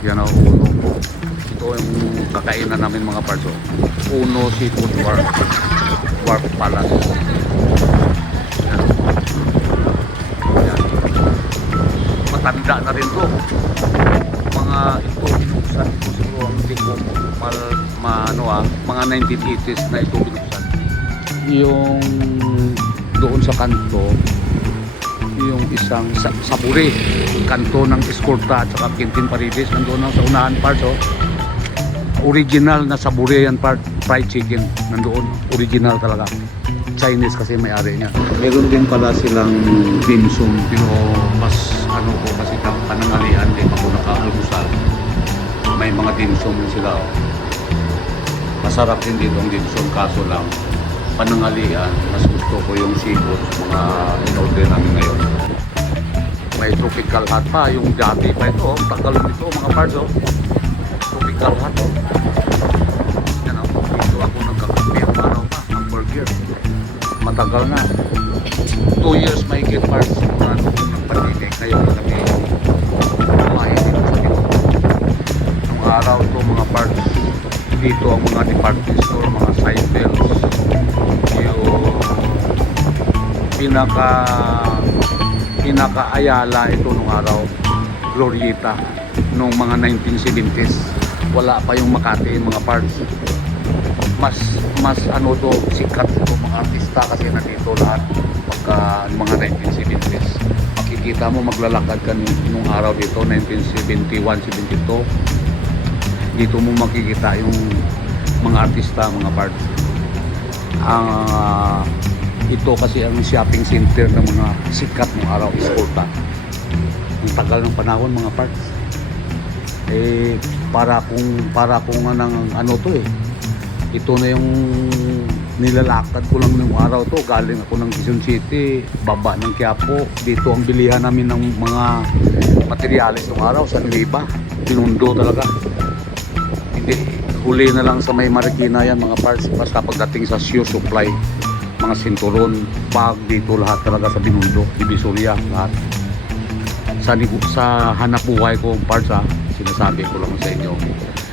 Yan o, Uno. Ito yung kakainan namin mga parts. Uno Seafood Wharf Palace. Yan. Yan. Matanda na rin to. Mga ito, binuksan ito siguro ang hindi ko mga 1980s na ito binuksan. Yung doon sa kanto, yung isang saburi, kanto ng Escorta at saka Quintin Paredes, nandoon sa unahan parts. Original na saburi yan part, fried chicken, nandoon, original talaga. Chinese kasi may-ari niya. Meron din pala silang dim sum, pero mas ano ko kasi panangalian din ako naka-almusal. May mga dim sum sila. Masarap din dito ang dim sum, kaso lang panangalian, mas gusto ko yung seafood sa mga in-order namin ngayon. May tropical hot pa, yung dati pa ito, tagal nito mga parts. Tropical hot. Yan o, dito ako nagkakapit, hamburger. Matagal na. 2 years may get parts na nagpatinig. Ngayon na kami kumain dito sa dito. Nung araw ito mga parts, dito ang mga department store, mga side bells. Yung pinaka-ayala ito nung araw, Glorieta, nung mga 1970s. Wala pa yung Makati, mga parts. Mas ano to, sikat ito mga artista kasi nandito lahat pagka mga 1970s. Makikita mo maglalakad ka nung araw dito, 1971, 72. Dito mo makikita yung mga artista, mga parts. Ito kasi ang shopping center ng mga sikat ng araw, Escorta. Ang tagal ng panahon mga parts. Para kung ano to ito na yung nilalakad ko lang ng araw to. Galing ako ng Quezon City, baba ng Quiapo. Dito ang bilihan namin ng mga materyales ng araw sa Liba. Pinundo talaga. Hindi, huli na lang sa may Marikina yan mga parts. Basta pagdating sa shoe supply, mga sinturon, bag, dito lahat talaga sa Binundo, Divisoria, lahat. Sa hanap buhay ko parts sinasabi ko lang sa inyo,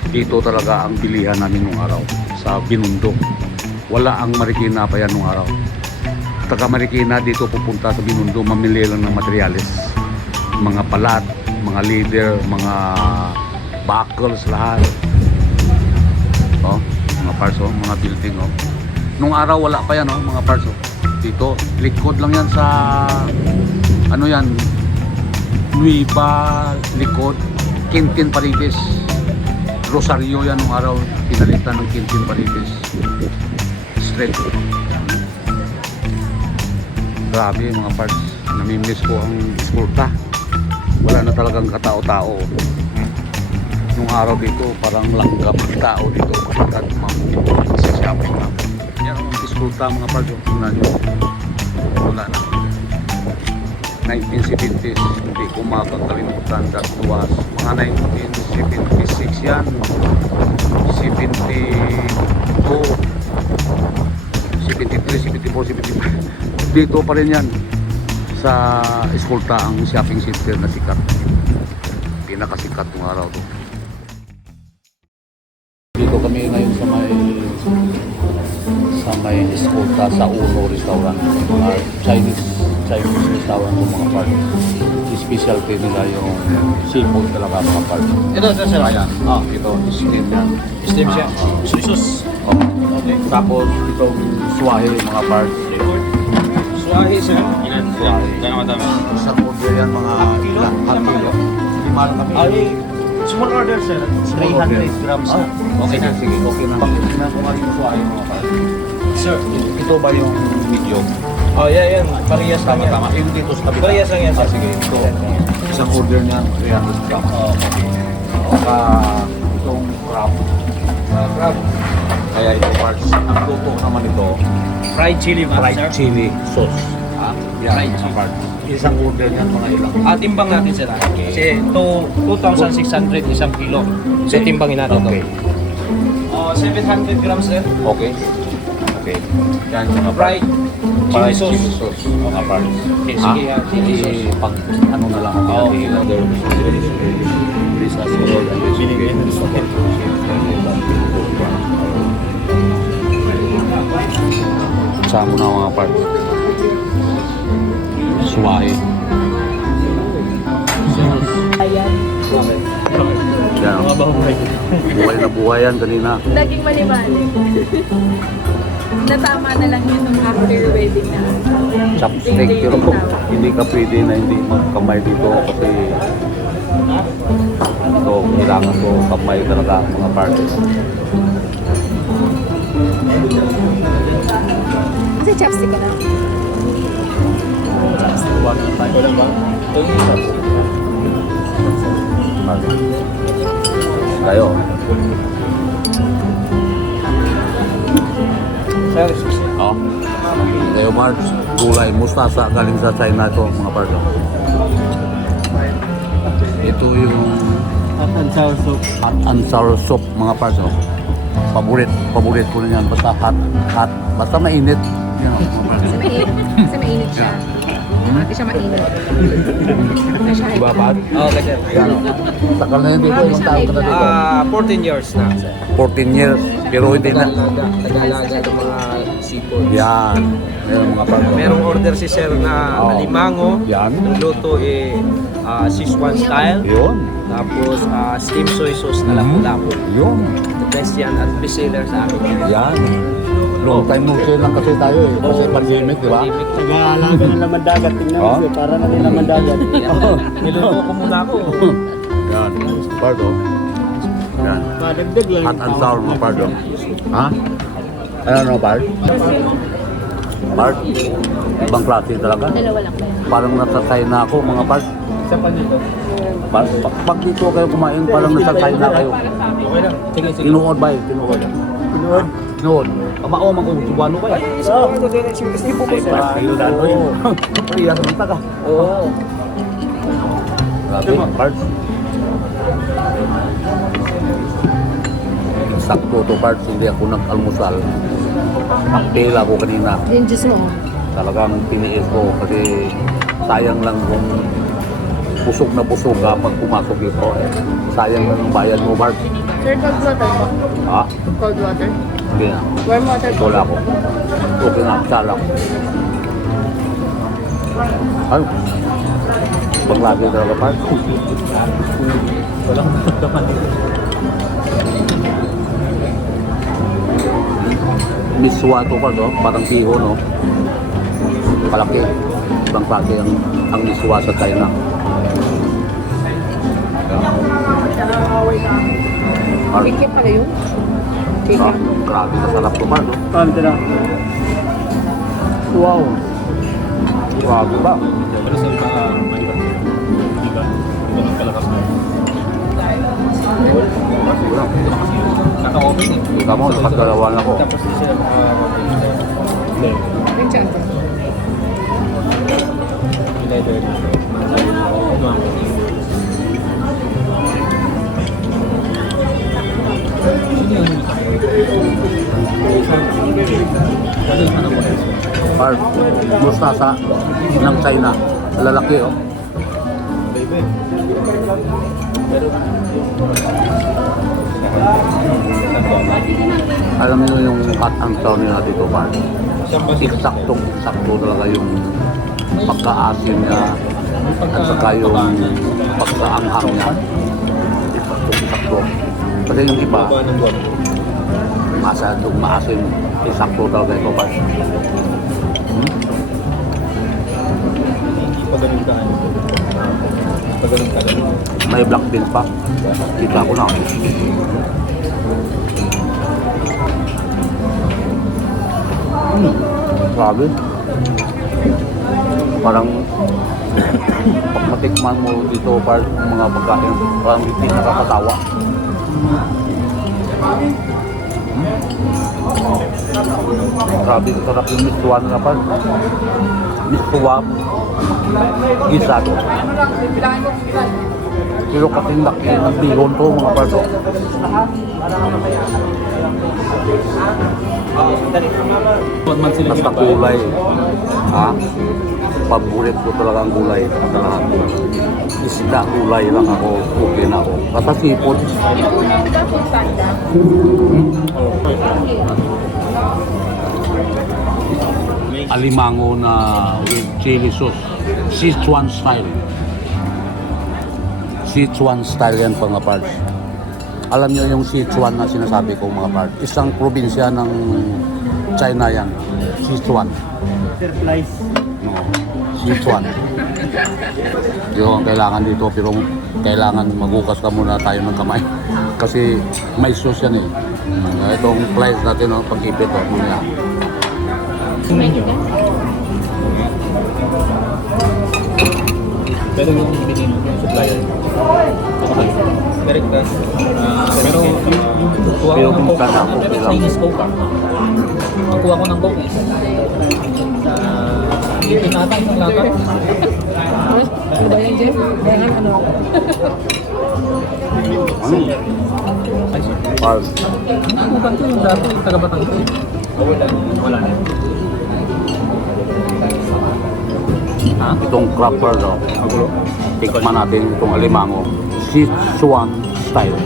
dito talaga ang bilihan namin nung araw sa Binundo. Wala ang Marikina pa yan nung araw. Taga Marikina dito pupunta sa Binundo, mamili lang ng materyales, mga palat, mga leader, mga buckles, lahat. Mga parts, mga building. Nung araw wala pa yan, mga parts. Dito likod lang yan sa ano yan, Nueva, likod Quintin Paredes, Rosario yan nung araw, pinalitan ng Quintin Paredes street. Grabe mga parts, namimiss ko ang Escorta. Wala na talagang katao-tao. Nung araw dito parang langgam ng tao dito kapag mag-shopping na. Yan ang Escorta mga parts, tingnan nyo, wala na. 1970s, hindi ko makakalimutan. That was mga 1976 yan, 72, 73, 74, 75. Dito pa rin yan sa Escorta ang shopping center na sikat. Pinakasikat ng araw to. Dito kami ngayon sa may Escorta sa Uno restaurant, Chinese restaurant ng mga parts. Specialty nila yung seafood talaga mga parts. Ito sir. Ayan, ito steam yan. Steam siya. Sus. Okay. Tapos itong swahe mga parts. Swahe sir. Ilan? Swahe. Gano'n madami? Isang order yan mga kilo? half kilo. Lima lang kami. Ay, small order sir. 300 grams. Okay na, sige, okay na. Tingnan ko nga yung swahe mga parts. Sir. Ito ba yung medium? Oh, yan. Parehas lang yan. Tama. Yung dito sa kabila. Parehas lang yan sir. Sige, ito. Isang order niyan, 300 grams. Okay. Itong crab. Kaya ito parts. Ang luto naman ito, Fried chili ba fried sir? chili sauce. Yan, Fried mga chili. parts. Isang order niyan mga ilang. Timbang natin sir. Kasi 2,600 isang kilo. So timbangin natin Okay. to. 700 grams sir. Okay. Okay. Yan mga Fried chili sauce. Chili sauce. Mga parts. Okay, sige, chili sauce. Pang ano na lang ako. Oo. This as well and this again. Sama na mga parts. Suwahe. Ayan. Yan. Buhay na buhay yan kanina. Naging maliwanag. Natama na lang yun nung after wedding na. Chopstick. Pero hindi ka pwede na hindi magkamay dito kasi ito, kailangan ko kamay talaga mga parts. Kasi chopstick ka na. Tayo. Sir, Oh. Tayo March, gulay, mustasa galing sa China ito mga parts. Ito yung hot and sour soup. hot and sour soup mga parts. Paborit ko na yan. Basta hot. Basta mainit. Yan o, mga parts. Kasi mainit siya. Hindi siya mainit. Hindi siya Diba ba? Oo, kasi. Yan o. Takal na yun dito. Ilang taon ka na dito? 14 years na, sir. 14 years. Pero hindi na. Nag-alaga ng mga seafood. Yan. Yan mga parts. Merong order si sir na Oo. alimango. Yan. Ang luto Sichuan style. Yun. Tapos steam soy sauce na lapu-lapu. Yun. The best yan at bestseller sa akin. Yan. Long time no see lang kasi tayo eh. Kasi pandemic, di ba? Nag-aalaga ng laman dagat. Tingnan Oh? mo, para na rin laman dagat. Niluto ko muna ako. Yan. Pardo. Yan. Madagdag lang. Hot and sour mga pardo. Ha? Ano Bart? Bart? Ibang klase talaga. Dalawa lang. Parang nasasay na ako mga Bart. Isa pa nito. Pag dito kayo kumain, parang nasasay na kayo. Okay lang. Sige, sige. Tinuod ba eh? Tinuod. Pinuod. Tinuod. Kamao mang ubuano ba eh? Ay, parang kayo na ano yun. Iya naman taga. Oo. Grabe, Bart. Sakto to Bart, hindi ako nag-almusal. Nakpila ko kanina. Yung juice mo. Talagang piniis ko kasi sayang lang kung busog na busog ka pag pumasok dito. Eh. Sayang lang ang bayad mo, Bart. Sir, cold water po. Ha? Cold water. Hindi na. Warm water po. Wala ko. Okay na, salang. Ay, paglagi talaga, Bart. Walang naman dito. Miswa to pa, no? Parang piho, no? Kalaki. Ibang klase ang miswa sa China. Cake pala yun. Cake. Ah, grabe na sarap to, Bart, no? Pamita na. Wow. Grabe ba? Pero sa iba, di ba? Ito lang palakas mo. Naka-open eh. Kita mo, pagdalawan ako. Tapos siya Yung chan. leather. Bart, mustasa ng China. Lalaki, oh. Alam niyo yung hot and sour nila dito, Bart. Sakto talaga yung pagka-asim niya at saka yung pagka-anghang niya. Sakto. Kasi yung iba, masyadong maasim. Sakto talaga ito, Bart. Pagaling ka. Pagaling ka. May black bean pa. Kita ko na. Grabe. Parang pag matikman mo dito parang mga pagkain, parang hindi nakakatawa. Grabe, sarap yung miswa na parang miswa gisado. Pero kasing laki ng bihon to mga parso. Basta kulay. Ha? Paborit ko talaga ang gulay sa lahat. Isda, gulay lang ako. Okay na ako. Basta sipon. Inuunaw ka kung tanda. Alimango na with chili sauce. Sichuan style. Sichuan style yan mga parts. Alam niyo yung Sichuan na sinasabi ko mga parts. Isang probinsya ng China yan. Sichuan. Surprise. No. Sichuan. Yung kailangan dito pero kailangan magukas ka muna tayo ng kamay. Kasi may sauce yan eh. Itong flies natin, no, pag-ipit o mamaya. Pero yung binili mo, yung supplier. Direct na. Pero yung kuha Pero ko ng kung coke, sana ako, pero kailangan. Chinese coke ah. Ang kuha ko ng coke is hindi nata yung lata. Ano ba yan, Jeff? Kailangan ano? Park. Ang kuha ko yung lata, yung taga-batang ito. Wala na. Ha? Itong crapper daw. Tikman natin itong alimango. Sichuan style.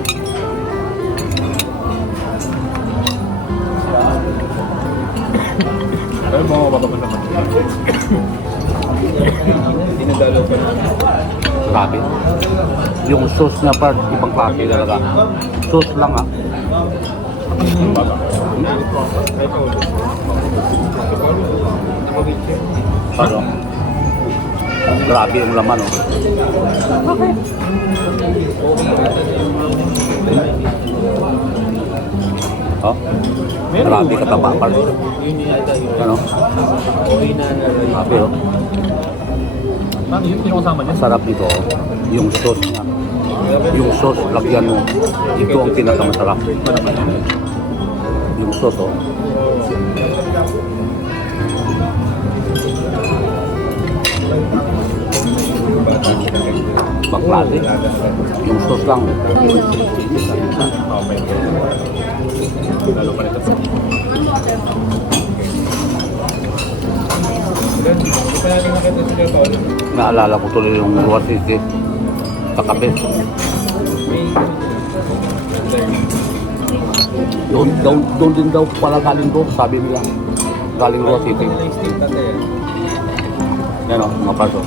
Pero mga bababa naman. Dinadalaw pa na. Grabe. Yung sauce niya part, ibang klase talaga. Sauce lang ah. Pero, grabe yung laman oh. Oh, grabe kataba part. Ano? Grabe oh. Paano yung pinakasama niya? Sarap dito oh. Yung sauce niya. Yung sauce, lagyan mo. Ito ang pinakamasarap. Yung sauce oh. Baklase. Yung sauce lang. Naalala ko tuloy yung Luwa City sa kape. Doon din daw pala galing doon, sabi nila. Galing Luwa City. Yan o, mga paso.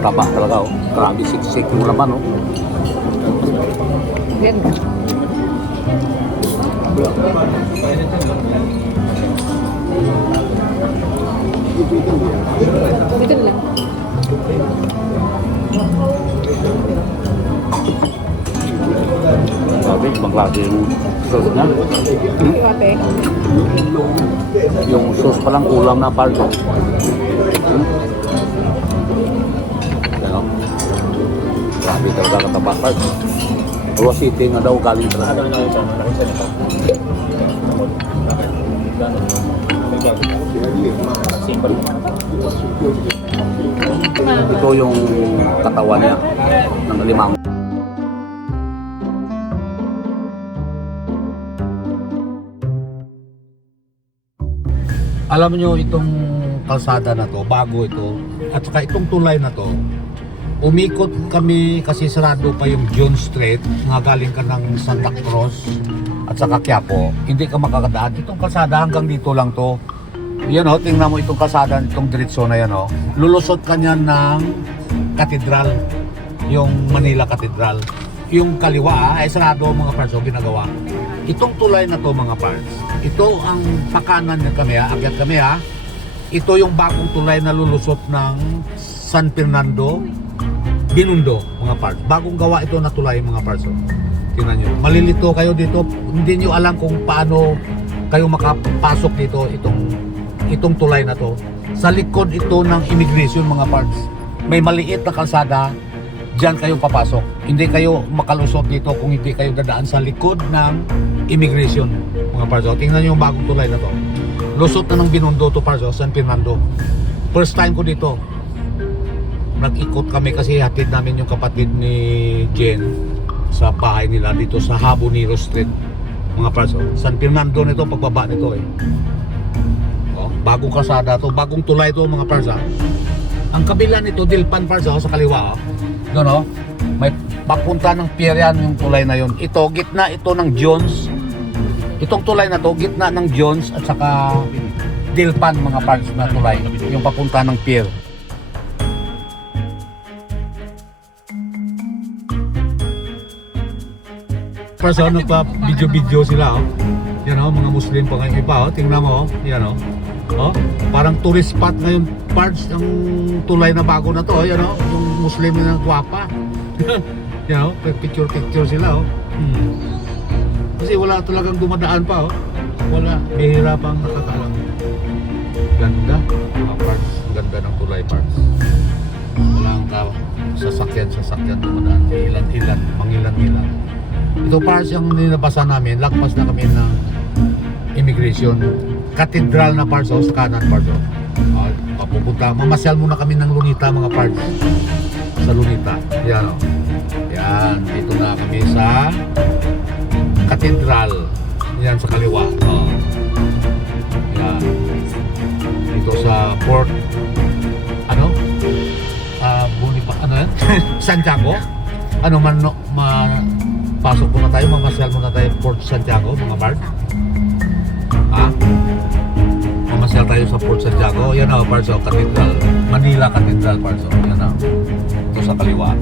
Tapa talaga o. Grabe siksik mo naman o. Ganda. Dito lang. Grabe, ibang klase yung sauce niya. Ate. Yung sauce palang ulam na pardo. Ano? Grabe talaga kataba pardo. Luwa City nga daw galing talaga. Ito yung katawan niya ng alimango. Alam niyo itong kalsada na to, bago ito, at saka itong tulay na to, umikot kami kasi sarado pa yung John Street, nga galing ka ng Santa Cruz at saka Quiapo, hindi ka makakadaan. Itong kalsada hanggang dito lang to. Yan o, tingnan mo itong kalsada, itong diretso na yan o. Lulusot ka niyan ng katedral, yung Manila Cathedral. Yung kaliwa ay sarado mga parts o ginagawa. Itong tulay na to mga parts, ito ang pakanan na kami ha, akyat kami ha. Ito yung bagong tulay na lulusot ng San Fernando, Binondo mga parts. Bagong gawa ito na tulay mga parts. Tingnan nyo, malilito kayo dito, hindi nyo alam kung paano kayo makapasok dito itong tulay na to. Sa likod ito ng immigration mga parts. May maliit na kalsada, diyan kayo papasok. Hindi kayo makalusot dito kung hindi kayo dadaan sa likod ng immigration mga parts. Tingnan nyo yung bagong tulay na to. Lusot na ng Binondo to parts, San Fernando. First time ko dito. nag-ikot kami kasi hatid namin yung kapatid ni Jen sa bahay nila dito sa Habonero Street, mga parts. San Fernando nito, pagbaba nito eh. Bagong kalsada to, bagong tulay to, mga parts. Ang kabila nito, Dilpan parts sa kaliwa. Doon may papunta ng pier yan, yung tulay na yun. Ito, gitna ito ng Jones. Itong tulay na to, gitna ng Jones at saka Dilpan, mga parts na tulay, yung papunta ng pier. Parts nagpa-video sila yan mga Muslim pa ngayon iba tingnan mo yan parang tourist spot ngayon parts ang tulay na bago na to yan yung Muslim na gwapa yan picture sila kasi wala talagang dumadaan pa wala, bihira pang nakakaalam. Ganda mga parts, ganda ng tulay parts, walang sasakyan dumadaan, mangilan. Ito parts yung nilabasa namin, lagpas na kami ng immigration. Cathedral na parts sa kanan parts papupunta, mamasyal muna kami ng Lunita, mga parts. Sa Lunita, yan yan, dito na kami sa Cathedral, yan sa kaliwa. Yan dito sa Port Santiago, pasok muna tayo, mamasyal muna tayo Port Santiago, mga Bart. Mamasyal tayo sa Port Santiago. Yan Parso, Cathedral. Manila Cathedral, Parso. Yan ito sa kaliwa.